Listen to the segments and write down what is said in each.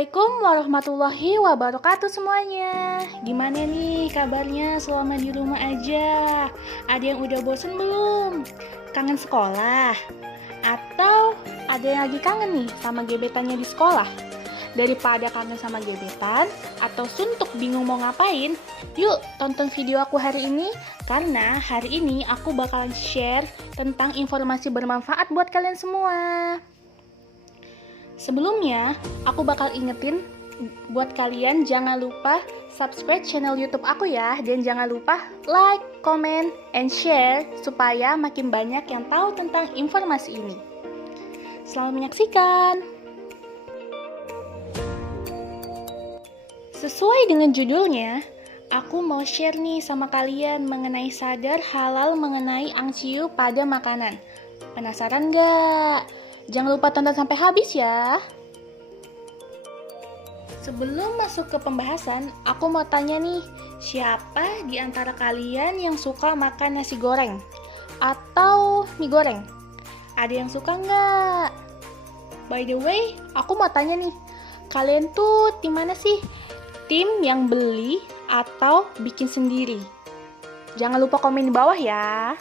Assalamualaikum warahmatullahi wabarakatuh semuanya. Gimana nih kabarnya selama di rumah aja? Ada yang udah bosen belum? Kangen sekolah? Atau ada yang lagi kangen nih sama gebetannya di sekolah? Daripada kangen sama gebetan atau suntuk bingung mau ngapain, yuk tonton video aku hari ini. Karena hari ini aku bakalan share tentang informasi bermanfaat buat kalian semua. Sebelumnya, aku bakal ingetin buat kalian jangan lupa subscribe channel YouTube aku ya, dan jangan lupa like, comment, and share supaya makin banyak yang tahu tentang informasi ini. Selamat menyaksikan. Sesuai dengan judulnya, aku mau share nih sama kalian mengenai sadar halal mengenai angciu pada makanan. Penasaran nggak? Jangan lupa tonton sampai habis ya. Sebelum masuk ke pembahasan, aku mau tanya nih, siapa di antara kalian yang suka makan nasi goreng? Atau mie goreng? Ada yang suka nggak? By the way, aku mau tanya nih, kalian tuh tim mana sih? Tim yang beli atau bikin sendiri? Jangan lupa komen di bawah ya.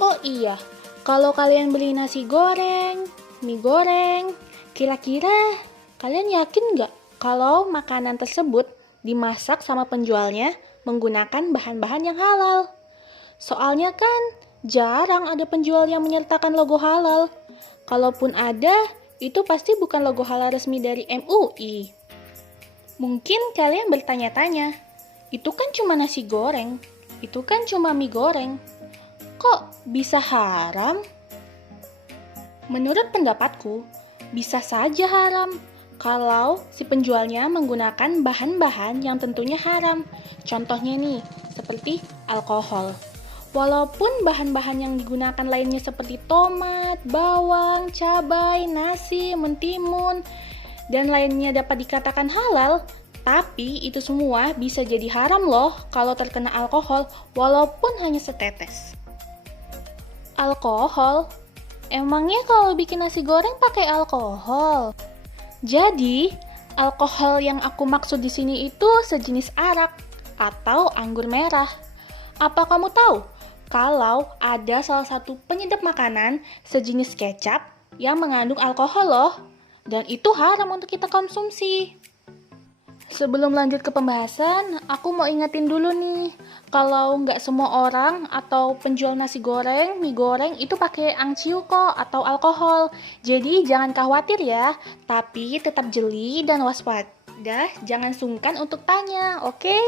Oh iya, kalau kalian beli nasi goreng, mie goreng, kira-kira kalian yakin nggak kalau makanan tersebut dimasak sama penjualnya menggunakan bahan-bahan yang halal? Soalnya kan jarang ada penjual yang menyertakan logo halal. Kalaupun ada, itu pasti bukan logo halal resmi dari MUI. Mungkin kalian bertanya-tanya, itu kan cuma nasi goreng, itu kan cuma mie goreng. Kok bisa haram? Menurut pendapatku, bisa saja haram kalau si penjualnya menggunakan bahan-bahan yang tentunya haram. Contohnya nih, seperti alkohol. Walaupun bahan-bahan yang digunakan lainnya seperti tomat, bawang, cabai, nasi, mentimun, dan lainnya dapat dikatakan halal, tapi itu semua bisa jadi haram loh kalau terkena alkohol walaupun hanya setetes. Alkohol? Emangnya kalau bikin nasi goreng pakai alkohol? Jadi, alkohol yang aku maksud di sini itu sejenis arak atau anggur merah. Apa kamu tahu kalau ada salah satu penyedap makanan sejenis kecap yang mengandung alkohol loh, dan itu haram untuk kita konsumsi. Sebelum lanjut ke pembahasan, aku mau ingetin dulu nih, kalau nggak semua orang atau penjual nasi goreng, mie goreng itu pakai angciu kok atau alkohol. Jadi jangan khawatir ya, tapi tetap jeli dan waspada, jangan sungkan untuk tanya, oke?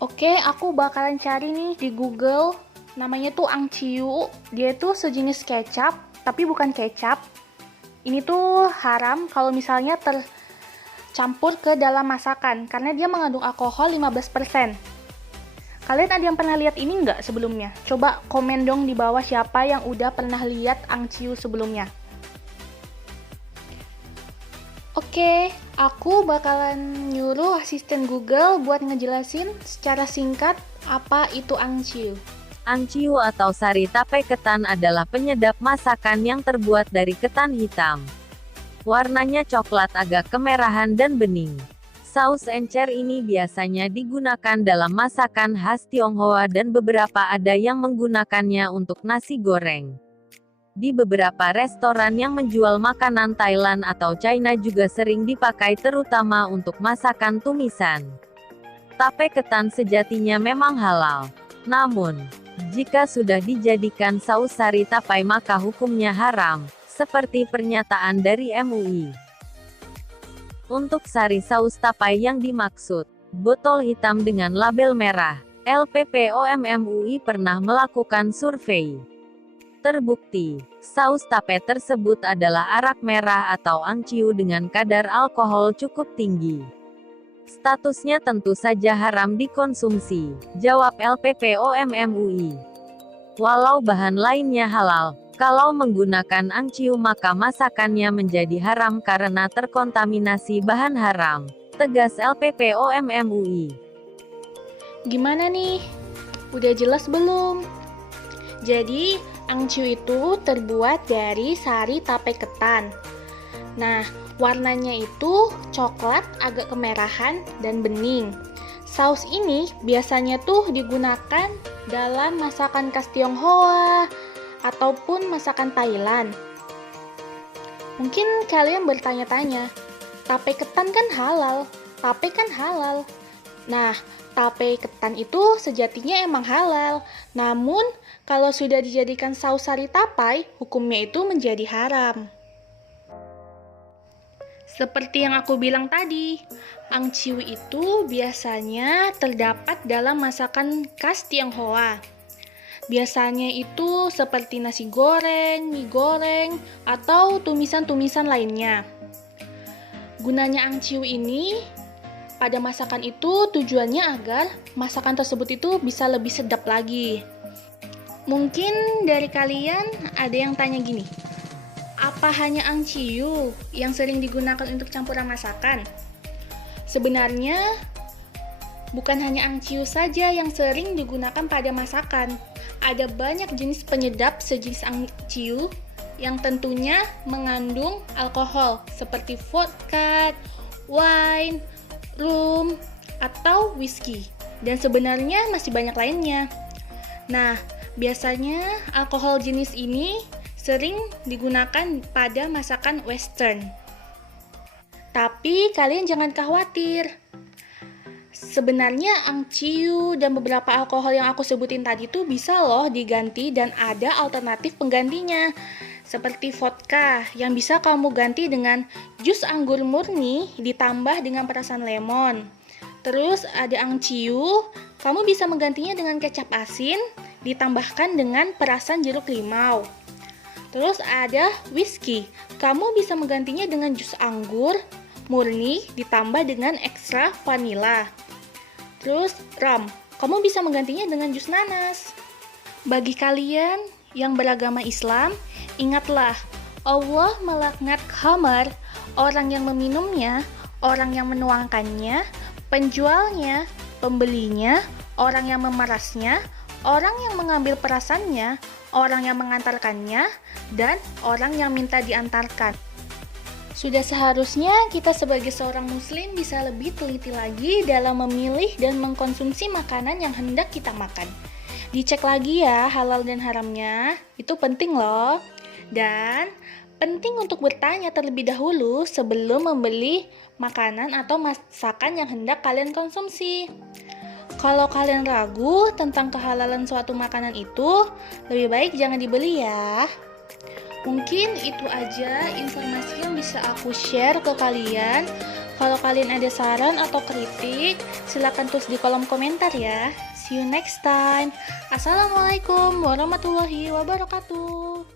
Oke, aku bakalan cari nih di Google, namanya tuh angciu, dia tuh sejenis kecap, tapi bukan kecap. Ini tuh haram kalau misalnya tercampur ke dalam masakan, karena dia mengandung alkohol 15%. Kalian ada yang pernah lihat ini nggak sebelumnya? Coba komen dong di bawah siapa yang udah pernah lihat angciu sebelumnya. Oke, aku bakalan nyuruh asisten Google buat ngejelasin secara singkat apa itu angciu. Angciu atau sari tape ketan adalah penyedap masakan yang terbuat dari ketan hitam. Warnanya coklat agak kemerahan dan bening. Saus encer ini biasanya digunakan dalam masakan khas Tionghoa dan beberapa ada yang menggunakannya untuk nasi goreng. Di beberapa restoran yang menjual makanan Thailand atau China juga sering dipakai terutama untuk masakan tumisan. Tape ketan sejatinya memang halal. Namun, jika sudah dijadikan saus sari tapai maka hukumnya haram, seperti pernyataan dari MUI. Untuk sari saus tapai yang dimaksud, botol hitam dengan label merah, LPPOM MUI pernah melakukan survei. Terbukti, saus tape tersebut adalah arak merah atau angciu dengan kadar alkohol cukup tinggi. Statusnya tentu saja haram dikonsumsi, jawab LPPOM MUI. Walau bahan lainnya halal, kalau menggunakan angciu maka masakannya menjadi haram karena terkontaminasi bahan haram, tegas LPPOM MUI. Gimana nih? Udah jelas belum? Jadi, angciu itu terbuat dari sari tape ketan. Nah, warnanya itu coklat agak kemerahan dan bening. Saus ini biasanya tuh digunakan dalam masakan khas Tionghoa ataupun masakan Thailand. Mungkin kalian bertanya-tanya, tape ketan kan halal, tape kan halal. Nah, tape ketan itu sejatinya emang halal. Namun, kalau sudah dijadikan saus sari tapai, hukumnya itu menjadi haram. Seperti yang aku bilang tadi, angciu itu biasanya terdapat dalam masakan khas Tionghoa. Biasanya itu seperti nasi goreng, mie goreng, atau tumisan-tumisan lainnya. Gunanya angciu ini pada masakan itu tujuannya agar masakan tersebut itu bisa lebih sedap lagi. Mungkin dari kalian ada yang tanya gini, apa hanya angciu yang sering digunakan untuk campuran masakan? Sebenarnya, bukan hanya angciu saja yang sering digunakan pada masakan. Ada banyak jenis penyedap sejenis angciu yang tentunya mengandung alkohol seperti vodka, wine, rum, atau whisky. Dan sebenarnya masih banyak lainnya. Nah, biasanya alkohol jenis ini sering digunakan pada masakan western. Tapi kalian jangan khawatir. Sebenarnya angciu dan beberapa alkohol yang aku sebutin tadi tuh bisa loh diganti dan ada alternatif penggantinya. Seperti vodka yang bisa kamu ganti dengan jus anggur murni ditambah dengan perasan lemon. Terus ada angciu, kamu bisa menggantinya dengan kecap asin ditambahkan dengan perasan jeruk limau. Terus ada whisky, kamu bisa menggantinya dengan jus anggur murni ditambah dengan ekstra vanila. Terus rum, kamu bisa menggantinya dengan jus nanas. Bagi kalian yang beragama Islam, ingatlah, Allah melaknat khamar, orang yang meminumnya, orang yang menuangkannya, penjualnya, pembelinya, orang yang memerasnya, orang yang mengambil perasannya, orang yang mengantarkannya, dan orang yang minta diantarkan. Sudah seharusnya kita sebagai seorang muslim bisa lebih teliti lagi dalam memilih dan mengkonsumsi makanan yang hendak kita makan. Dicek lagi ya halal dan haramnya, itu penting loh. Dan penting untuk bertanya terlebih dahulu sebelum membeli makanan atau masakan yang hendak kalian konsumsi. Kalau kalian ragu tentang kehalalan suatu makanan itu, lebih baik jangan dibeli ya. Mungkin itu aja informasi yang bisa aku share ke kalian. Kalau kalian ada saran atau kritik, silakan tulis di kolom komentar ya. See you next time. Assalamualaikum warahmatullahi wabarakatuh.